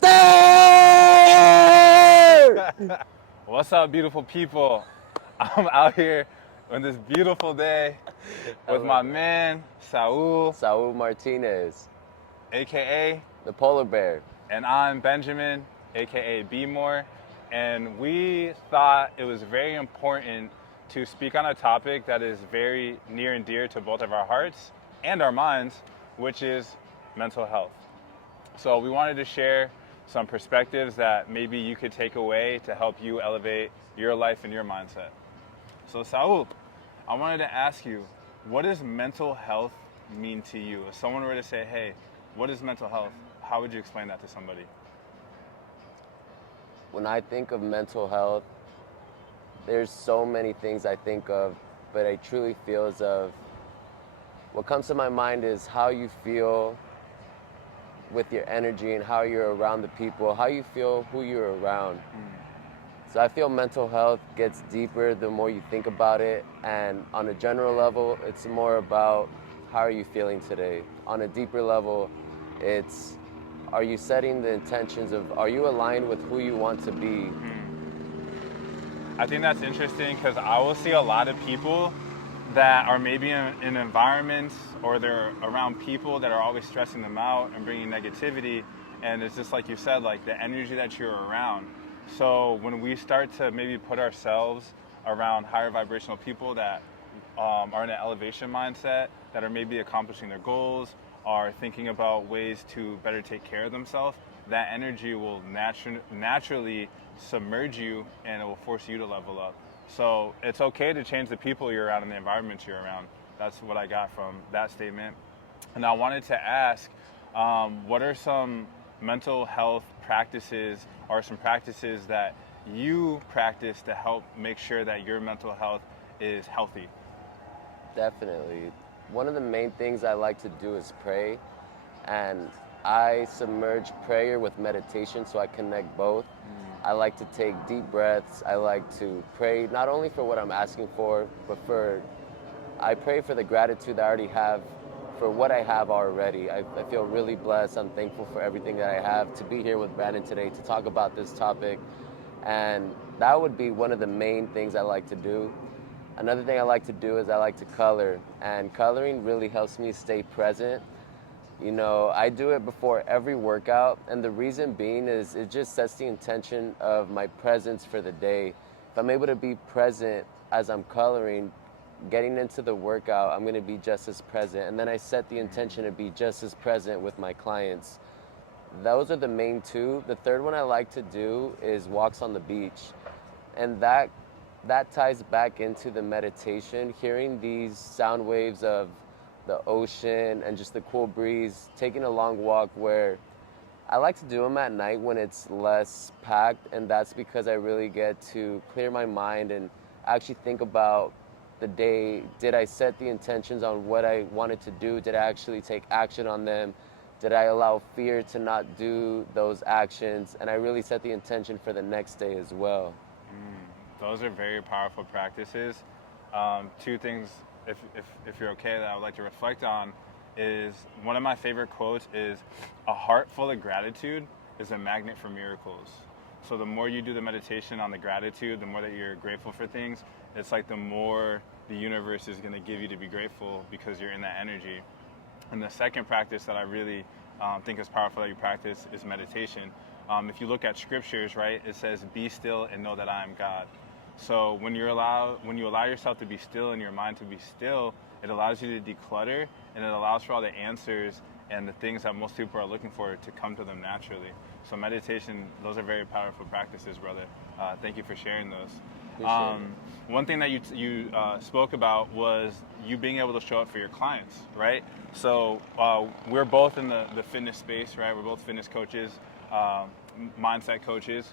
Master! What's up, beautiful people? I'm out here on this beautiful day with my man, Saul, Saul Martinez, aka, the polar bear. and I'm Benjamin, aka B More. And we thought it was very important to speak on a topic that is very near and dear to both of our hearts and our minds, which is mental health. So we wanted to share some perspectives that maybe you could take away to help you elevate your life and your mindset. So Saul, I wanted to ask you, what does mental health mean to you? If someone were to say, hey, what is mental health? How would you explain that to somebody? When I think of mental health, there's so many things I think of, but I truly feel as of what comes to my mind is how you feel with your energy and how you're around the people, how you feel who you're around. So I feel mental health gets deeper the more you think about it, and on a general level, it's more about how are you feeling today. On a deeper level, it's are you setting the intentions of, are you aligned with who you want to be? I think that's interesting because I will see a lot of people that are maybe in environments or they're around people that are always stressing them out and bringing negativity. And it's just like you said, like the energy that you're around. So when we start to maybe put ourselves around higher vibrational people that are in an elevation mindset, that are maybe accomplishing their goals, are thinking about ways to better take care of themselves, that energy will naturally submerge you and it will force you to level up. So it's okay to change the people you're around and the environments you're around. That's what I got from that statement. And I wanted to ask, what are some mental health practices or some practices that you practice to help make sure that your mental health is healthy? Definitely. One of the main things I like to do is pray, and I submerge prayer with meditation so I connect both. I like to take deep breaths. I like to pray not only for what I'm asking for, but I pray for the gratitude that I already have for what I have already. I feel really blessed. I'm thankful for everything that I have to be here with Brandon today to talk about this topic. And that would be one of the main things I like to do. Another thing I like to do is I like to color, and coloring really helps me stay present. You know, I do it before every workout, and the reason being is it just sets the intention of my presence for the day. If I'm able to be present as I'm coloring, getting into the workout, I'm going to be just as present, and then I set the intention to be just as present with my clients. Those are the main two. The third one I like to do is walks on the beach, and that ties back into the meditation, hearing these sound waves of the ocean and just the cool breeze, taking a long walk where I like to do them at night when it's less packed, and that's because I really get to clear my mind and actually think about the day. Did I set the intentions on what I wanted to do? Did I actually take action on them? Did I allow fear to not do those actions? And I really set the intention for the next day as well. Those are very powerful practices. Two things, if you're okay, that I would like to reflect on is one of my favorite quotes is, a heart full of gratitude is a magnet for miracles. So the more you do the meditation on the gratitude, the more that you're grateful for things, it's like the more the universe is going to give you to be grateful because you're in that energy. And the second practice that I really think is powerful that you practice is meditation. If you look at scriptures, right, it says, "Be still and know that I am God." So when you allow yourself to be still and your mind to be still, it allows you to declutter, and it allows for all the answers and the things that most people are looking for to come to them naturally. So meditation, those are very powerful practices, brother. Thank you for sharing those. One thing that you spoke about was you being able to show up for your clients, right? So we're both in the fitness space, right? We're both fitness coaches, mindset coaches.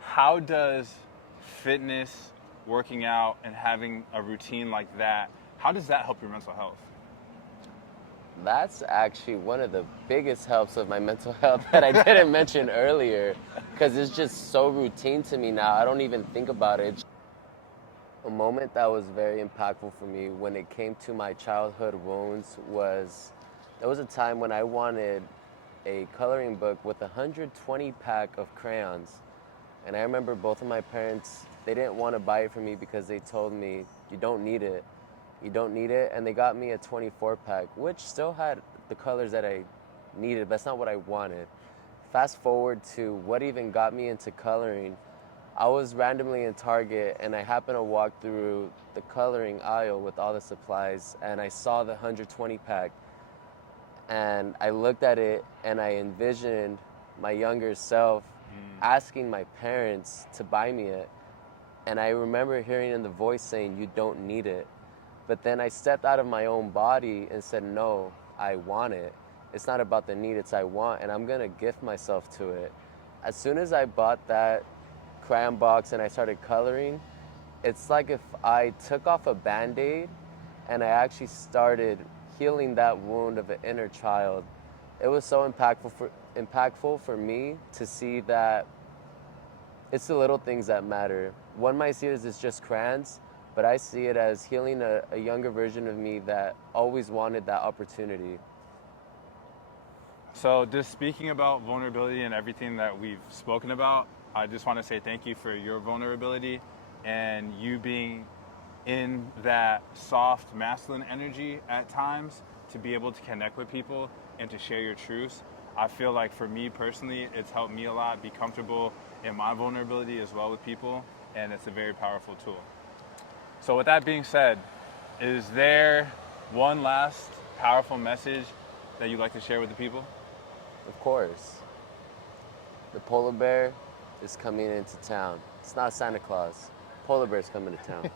How does fitness, working out, and having a routine like that, how does that help your mental health? That's actually one of the biggest helps of my mental health that I didn't mention earlier, because it's just so routine to me now. I don't even think about it. A moment that was very impactful for me when it came to my childhood wounds was there was a time when I wanted a coloring book with a 120 pack of crayons. And I remember both of my parents, they didn't want to buy it for me because they told me, you don't need it. You don't need it. And they got me a 24 pack, which still had the colors that I needed, but that's not what I wanted. Fast forward to what even got me into coloring. I was randomly in Target and I happened to walk through the coloring aisle with all the supplies and I saw the 120 pack and I looked at it and I envisioned my younger self asking my parents to buy me it. And I remember hearing in the voice saying, you don't need it. But then I stepped out of my own body and said, no, I want it. It's not about the need, it's I want, and I'm gonna gift myself to it. As soon as I bought that crayon box and I started coloring, it's like if I took off a Band-Aid and I actually started healing that wound of an inner child. It was so impactful for me to see that it's the little things that matter. One might see it as it's just crayons, but I see it as healing a younger version of me that always wanted that opportunity. So just speaking about vulnerability and everything that we've spoken about, I just want to say thank you for your vulnerability and you being in that soft masculine energy at times to be able to connect with people and to share your truths. I feel like for me personally, it's helped me a lot be comfortable in my vulnerability as well with people, and it's a very powerful tool. So with that being said, is there one last powerful message that you'd like to share with the people? Of course, the polar bear is coming into town. It's not Santa Claus. Polar bear's coming to town.